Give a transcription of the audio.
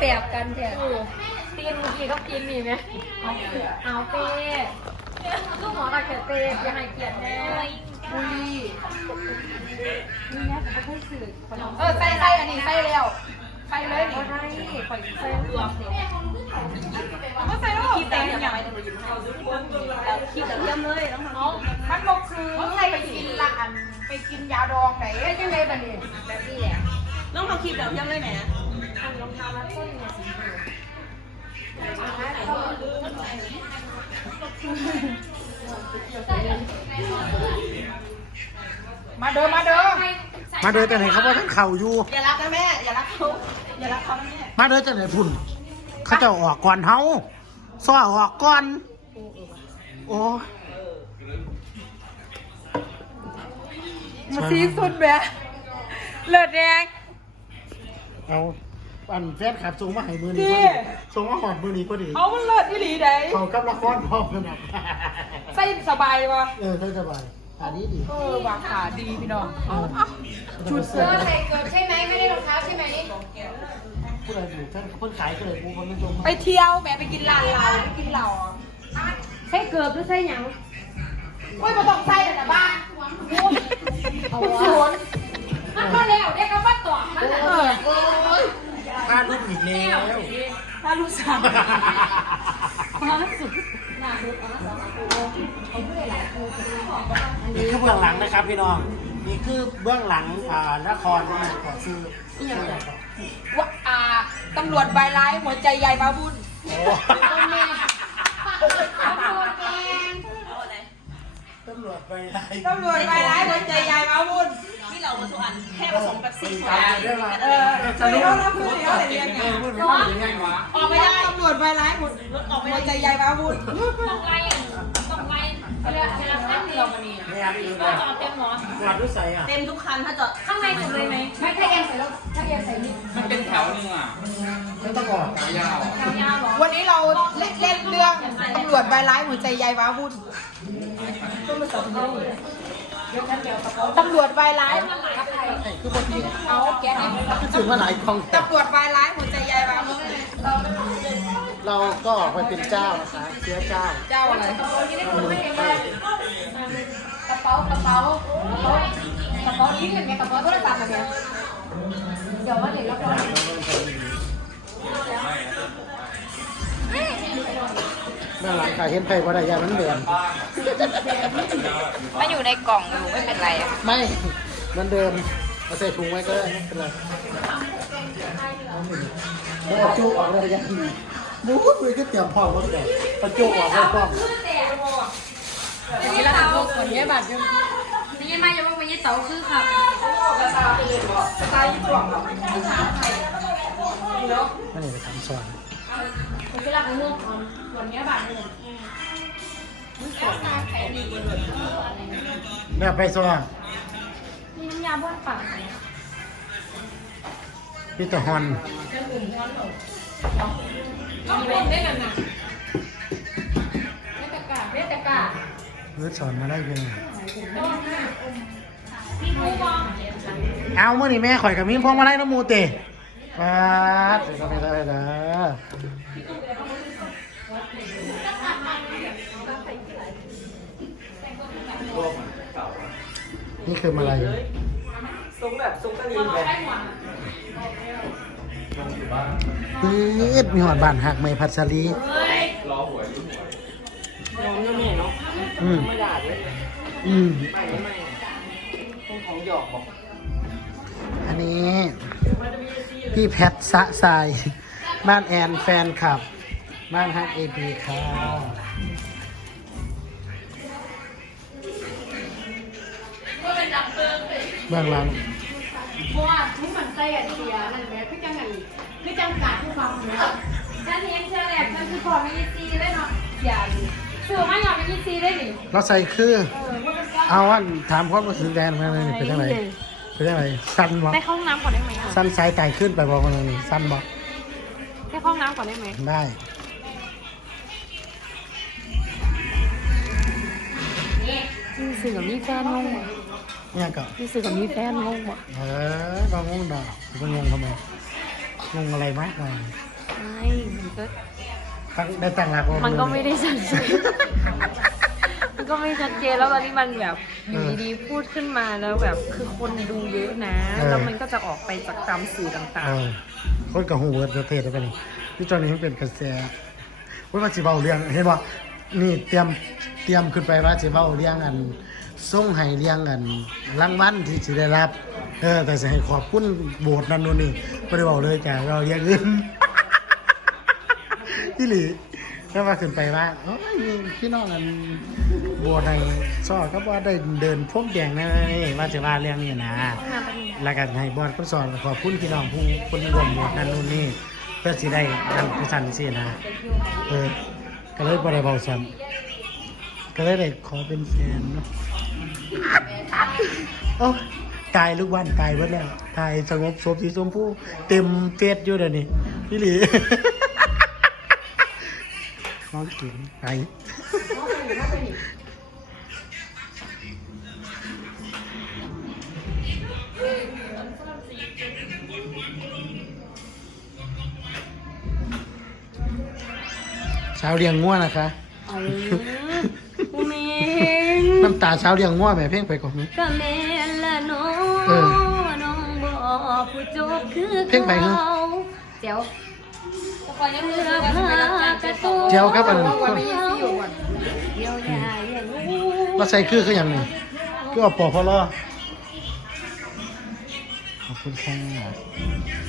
แปลกกันเถอะเออตีนเมื่อกี้ก็กินนี่ไหมเอาเป้ลูกหมอกับเกเต้อย่าให้เกียรติแน่อุ้ยนี่นะผมก็ค่อยสื่อคนน้องเออใส่ใส่อันนี้ใส่แล้วใส่เลยก็นี่ได้ปล่อยเส้นรวมเด็กก็ใส่แล้วคิดแต่อย่างไรคิดแต่เยี่ยมเลยน้องมันบอกคือไปกินละอันไปกินยาดองไหนยังไงบ้านี่แบบนี้แหละน้องเขาคลิปแบบยังเลยไห นทำรองเท้ารัดส้นเนี่ยสีเหลืองมาเด้อมาเด้อมาเดินแต่ไหนเขาบอกท่านเข่าอยู่ อย่ารักนะแม่อย่ารักเขาอย่ารักเขานะแม่มาเดินแต่ไหนพุ่น เขาจะออกก่อนเฮาซ้อออกก่อน โอ้มาซีสุดแบบเลิศแดงเอา อันแฟนขับส่งมาให้มือนี้พอนี่ดีส่งมาหอดมือนี้พอดีเขามันเลิศที่หลีได้เขากับละครพร้อมกันนะใส่สบายวะเออได้สบายอันนี้ดีเออวางขาดีพี่น้องชุดเสื้อใส่เกิดใช่ไหมไม่ได้รองเท้าใช่ไหมผู้ใดอยู่ท่านเพิ่นขายก็เลยผู้คนนิยมไปเที่ยวแม่ไปกินร้านเราไปกินเหล้าใช่เกิดหรือใช่หยังโอ้ยมาต้องใส่แต่บ้านเอาสวนมันก็แล้วเด็กก็มาต่อมัน เออ ค่ารูปอีกแล้วถ้ารู้สักมาสุดหน้าสุดเอาเพื่อหลายตัวนี่คือเบื้องหลังนะครับพี่น้อง นี่คือเบื้องหลังอ่าละครนะขอซื้อซื้ออะไรก่อนว่าอ่าตำรวจใบร้ายหัวใจใหญ่มาบุญโอ้ตำรวจไปไล่ตำรวจใบร้ายหัวใจใหญ่มาบุญ นี่เรามาทุกอันแค่ผสมแบบซี่ตายได้ละเออจะรู้แล้วพูดเดี๋ยอะไรเรียนเอเนี่ยอพูดไม่ได้ยังไงวะออกไม่ได้ตำรวจใบร้ายหัวหัวใจใหญ่มาบุญต้องไล่ต้องไล่เวลาเวลาขั้นเดียวมันนี่ก็จอดเต็มหมอหวัดด้วยใส่อะเต็มทุกคันถ้าจอดข้างในสุดเลยไหมไม่ถ้าเอ็นใส่แล้วถ้าเอ็นใส่นี่มันเป็นแถวนึงอะไม่ต้องออกแถวยาวอะยาววันนี้เราเล่นเรื่องตำรวจใบร้ายหัวใจใหญ่มาสอบุญ ตำรวจใบร้ายคือบางทีเอาแกะให้ถึงมาหลายกองตำรวจใบร้ายหัวใจใหญ่มาบุญเราก็ออกไปเป็นเจ้านะคะเชื้อเจ้า เจ้าอะไรกระเป๋ากระเป๋ากระเป๋ากระเป๋านี้เป็นไงกระเป๋าโทรศัพท์แบบเนี้ยเดี๋ยวว่าเดี๋ยวเราเมื่อหลังขายเห็นไผ่ว่าได้ยามันเดือนมันอยู่ในกล่องอยู่ไม่เป็นไรอะไม่เหมันเดิมเอาใส่ถุงไว้ก็ได้ไม่เป็นไรแล้วเอาจูออกได้ยังดีมูดเลยก็เตรียมพร้อมมาเลยเอาจูออกให้พร้อมนี่เราพวกคนนี้บัตรยังนี่มาจะว่ามันยี่เต๋าคือครับไม่ได้ไปทำสอน มันคือรักของเมืองคนคนนี้บัตรเลยแม่ไปสอนมีน้ำยาบ้วนปากพี่ตะฮอนมีเป็นได้กันนะเมตกาเมตกาเพื่อสอนมาได้ยังไงพี่ผู้มองเอาเมื่อนี้แม่ข่อยกับมิ้งพวงมาลัยน้ำมูเตะปาดเดี๋ยวก็ไม่ได้ละ นี่คือมาลัยทรงแบบทรงกะหรี่แบบปื๊ดมีหอดบ้านหักไม่พัสลีรอหวยรุ่นหวยน้องก็แม่เนาะอืมไม่ด่าเลยอืมไม่ไม่ต้องของหยอกบอกอันนี้พี่แพทสะทราย บ้านแอนแฟนคลับ บ้านฮักเอพีค่ะเบื้องหลังเพราะว่าทุกมันใส่อันเดียนั่นแหละคือจังไงคือจังกาดทุกความเนี้ยฉันเห็นเธอแรกฉันคือพอไม่ยีซีได้เนาะอย่าดิคือมาหยอดไม่ยีซีได้หนิเราใส่คือ เออมันเป็นก้อนเอาอันถามความรู้สึกแดนมาเลยนี่เป็นยังไงเป็นยังไงสั้นบ่ไปเข้าห้องน้ำก่อนได้ไหมอะสั้นสายไก่ขึ้นไปบอกมาเลยนี่สั้นบ่ไปเข้าห้องน้ำก่อนได้ไหมได้รู้สึกกับมีแฟนงง เนี่ยก็รู้สึกกับมีแฟนงงอะเออบางงงดอกบางงงทำไมงงอะไรมากมายไม่มันก็ตั้งได้ตั้งหลักว่ามันก็ไม่ได้ชัดเจนมันก็ไม่ชัดเจนแล้วตอนนี้มันแบบอยู่ดีๆพูดขึ้นมาแล้วแบบคือคนดูเยอะนะ แล้วมันก็จะออกไปจากตามสื่อต่าเองอคนกับหูเวิร์ดประเทศได้ปะนี่ที่ตอนนี้มันเป็นกระแสว่ามันสิเบาเรื่องเห็นบ่นี่เตรียมเตรียมขึ้นไปว่าสิเบาเรื่องอัน ส่งให้เรื่องอันรางวัลที่สิได้รับ เออแต่สิให้ขอบคุณโบสถ์นั่นนู่นนี่บ่ได้เว้าเลยจ้ะเราเรียกเงินพี่หลีก็มาขึ้นไปว่าเอ้ยพี่น้องอันบัวใดซอก็บ่ได้เดินพรมแดงนะว่าจะว่าเรื่องนี้นะแล้วก็ให้บอลก็สอนขอบคุณพี่น้องผู้คนรวมหมดนั่นนู่นนี่เพื่อสิได้กันพิสันสินะเออก็เลยบ่ได้เบาซ้ำก็เลยได้ขอเป็นแฟนเนาะ โอ้ตายลูกวันตายเบิดแล้ว ตายสงบศพสีชมพูเต็มเฟซอยู่เดี๋ยวนี้พี่หลีน้องเก่งไปเช้าเรียงง่วนะคะ เอาเมนน้ำ ตาเช้าเรียงง่วแม่เพ่งไปก่อน ก็แม่นละน้อเออน้องบอกผู้จบคือเพลงไปเหรอเขาเดี๋ยวเพื่อพากระตุ้นเจียวครับอันต้องวันไปยี่สิบอยู่ก่อนเดียวยาอย่างนี้เราใส่คือคืออย่างหนึ่งคือเอาปอพอลอขอบคุณค่ะ